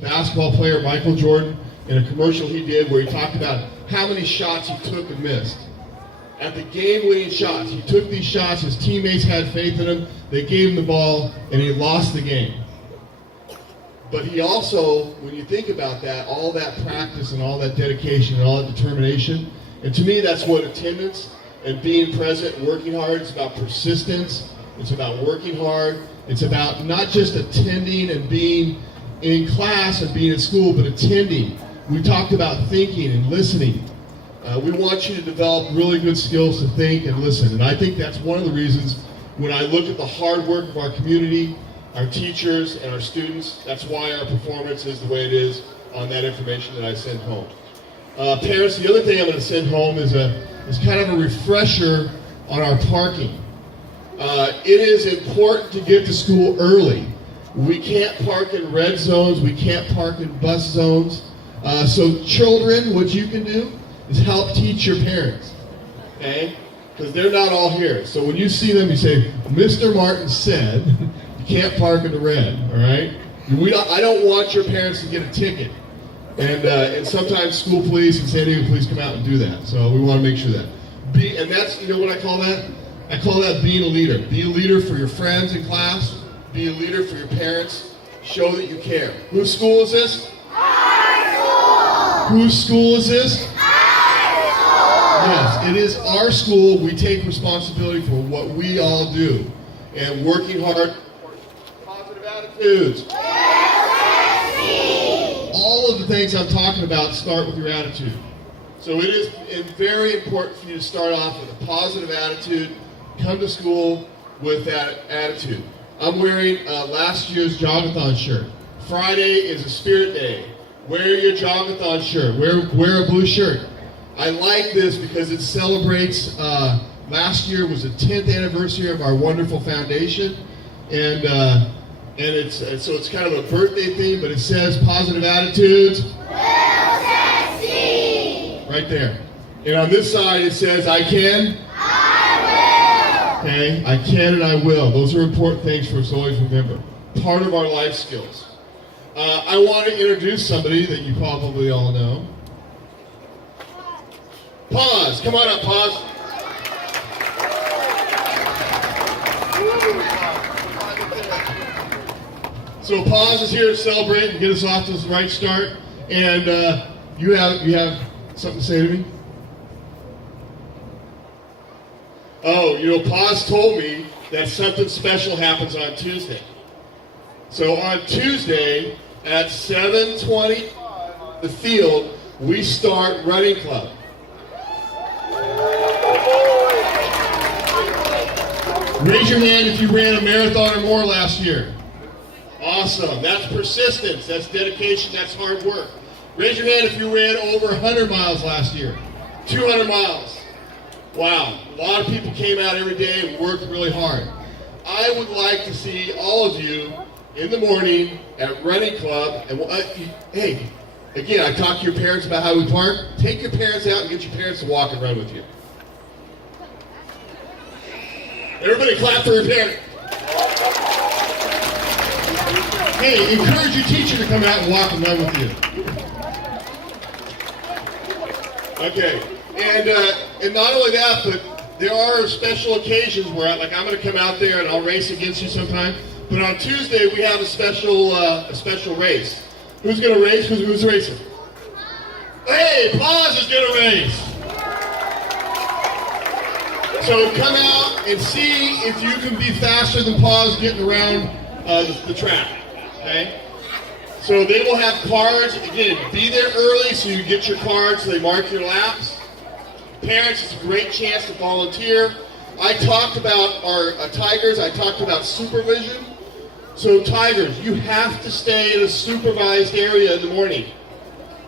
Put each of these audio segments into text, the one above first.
Basketball player Michael Jordan in a commercial he did where he talked about how many shots he took and missed. At the game-winning shots, he took these shots, his teammates had faith in him, they gave him the ball, and he lost the game. But he also, when you think about that, all that practice and all that dedication and all that determination, and to me that's what attendance and being present and working hard, it's about persistence, it's about working hard, it's about not just attending and being in class and being in school, but attending. We talked about thinking and listening. We want you to develop really good skills to think and listen. And I think that's one of the reasons when I look at the hard work of our community, our teachers, and our students, that's why our performance is the way it is on that information that I send home. Parents, the other thing I'm going to send home is kind of a refresher on our parking. It is important to get to school early. We can't park in red zones. We can't park in bus zones. So children, what you can do is help teach your parents, okay? Because they're not all here. So when you see them, you say, Mr. Martin said you can't park in the red, all right? I don't want your parents to get a ticket. And sometimes school police and San Diego police come out and do that. So we want to make sure that. And that's, you know what I call that? I call that being a leader. Be a leader for your friends in class. Be a leader for your parents. Show that you care. Whose school is this? Our school! Whose school is this? Our school! Yes, it is our school. We take responsibility for what we all do. And working hard, positive attitudes. All of the things I'm talking about start with your attitude. So it is very important for you to start off with a positive attitude. Come to school with that attitude. I'm wearing last year's Jogathon shirt. Friday is a spirit day. Wear your Jogathon shirt. Wear a blue shirt. I like this because it celebrates, last year was the 10th anniversary of our wonderful foundation. And it's kind of a birthday theme, but it says positive attitudes. Will succeed. Right there. And on this side it says I can. Okay, I can and I will. Those are important things for us to always remember. Part of our life skills. I want to introduce somebody that you probably all know. Pause. Come on up, Pause. So Pause is here to celebrate and get us off to the right start. And you have something to say to me? Oh, you know, Paz told me that something special happens on Tuesday. So on Tuesday at 7:20 the field, we start running club. Raise your hand if you ran a marathon or more last year. Awesome. That's persistence. That's dedication. That's hard work. Raise your hand if you ran over 100 miles last year. 200 miles. Wow, a lot of people came out every day and worked really hard. I would like to see all of you in the morning at running club. And hey, again, I talk to your parents about how we park. Take your parents out and get your parents to walk and run with you. Everybody clap for your parents. Hey, encourage your teacher to come out and walk and run with you. Okay. And not only that, but there are special occasions where, I'm going to come out there and I'll race against you sometime. But on Tuesday we have a special race. Who's going to race? Who's racing? Hey, Paz is going to race. So come out and see if you can be faster than Paz getting around the track. Okay. So they will have cards. Again, be there early so you get your cards so they mark your laps. Parents, it's a great chance to volunteer. I talked about our Tigers. I talked about supervision. So Tigers, you have to stay in a supervised area in the morning.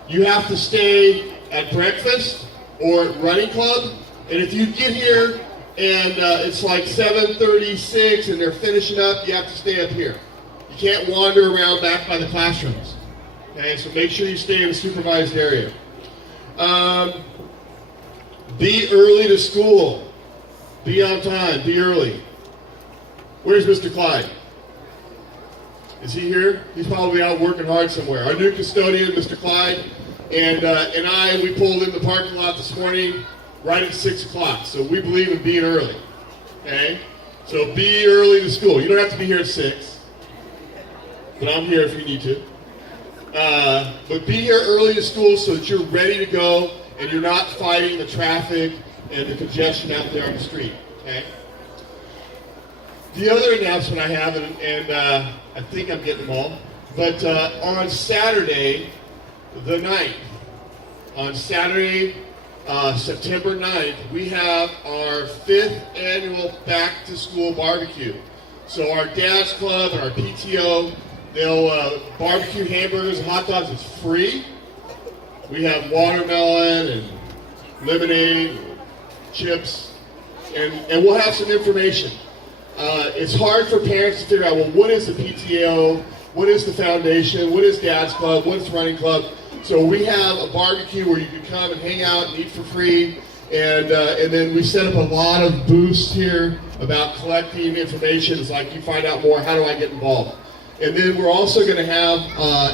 You have to stay at breakfast or at running club. And if you get here and it's like 7:36 and they're finishing up, you have to stay up here. You can't wander around back by the classrooms. Okay, so make sure you stay in a supervised area. Be early to school. Be on time. Be early. Where's Mr. Clyde? Is he here? He's probably out working hard somewhere. Our new custodian, Mr. Clyde, and we pulled in the parking lot this morning right at 6 o'clock. So we believe in being early. Okay? So be early to school. You don't have to be here at 6, but I'm here if you need to. But be here early to school so that you're ready to go and you're not fighting the traffic and the congestion out there on the street. Okay? The other announcement I have, and I think I'm getting them all, but on Saturday, the 9th, on Saturday, September 9th, we have our 5th annual back-to-school barbecue. So our Dad's Club and our PTO, they'll barbecue hamburgers and hot dogs. It's free. We have watermelon and lemonade, and chips, and we'll have some information. It's hard for parents to figure out, well, what is the PTO? What is the foundation? What is Dad's Club? What is Running Club? So we have a barbecue where you can come and hang out and eat for free. And then we set up a lot of booths here about collecting information. It's like you find out more, how do I get involved? And then we're also going to have,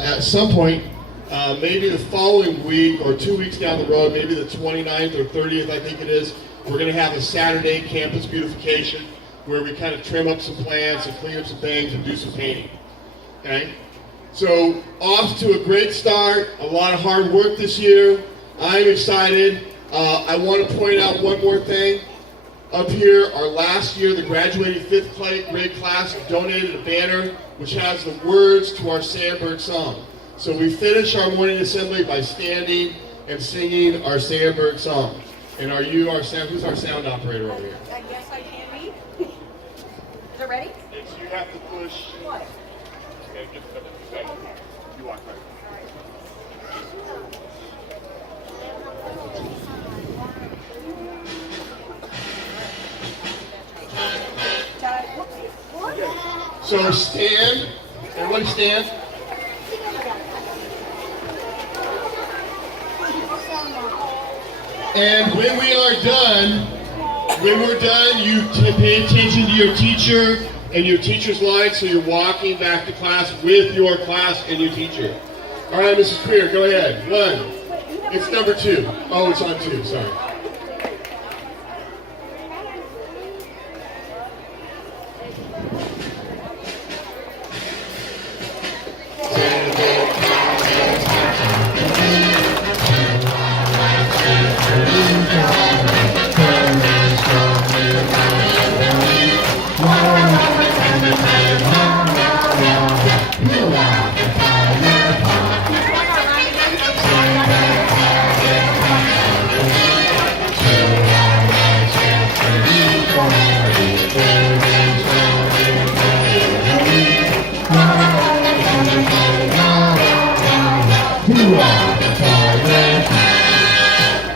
at some point, maybe the following week or 2 weeks down the road, maybe the 29th or 30th, I think it is, we're going to have a Saturday campus beautification where we kind of trim up some plants and clean up some things and do some painting. Okay? So off to a great start, a lot of hard work this year. I'm excited. I want to point out one more thing. Up here, our last year, the graduating 5th grade class donated a banner which has the words to our Sandberg song. So we finish our morning assembly by standing and singing our Sandberg song. And are you our sound? Who's our sound operator over here? I guess I can be. Is it ready? Yes, you have to push. What? Okay, you walk right. So stand. Everybody stand. And when we are done, you pay attention to your teacher and your teacher's line, so you're walking back to class with your class and your teacher. All right, Mrs. Creer, go ahead. 1. It's number 2. Oh, it's on 2, sorry.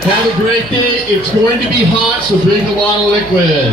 Have a great day. It's going to be hot, so drink a lot of liquid.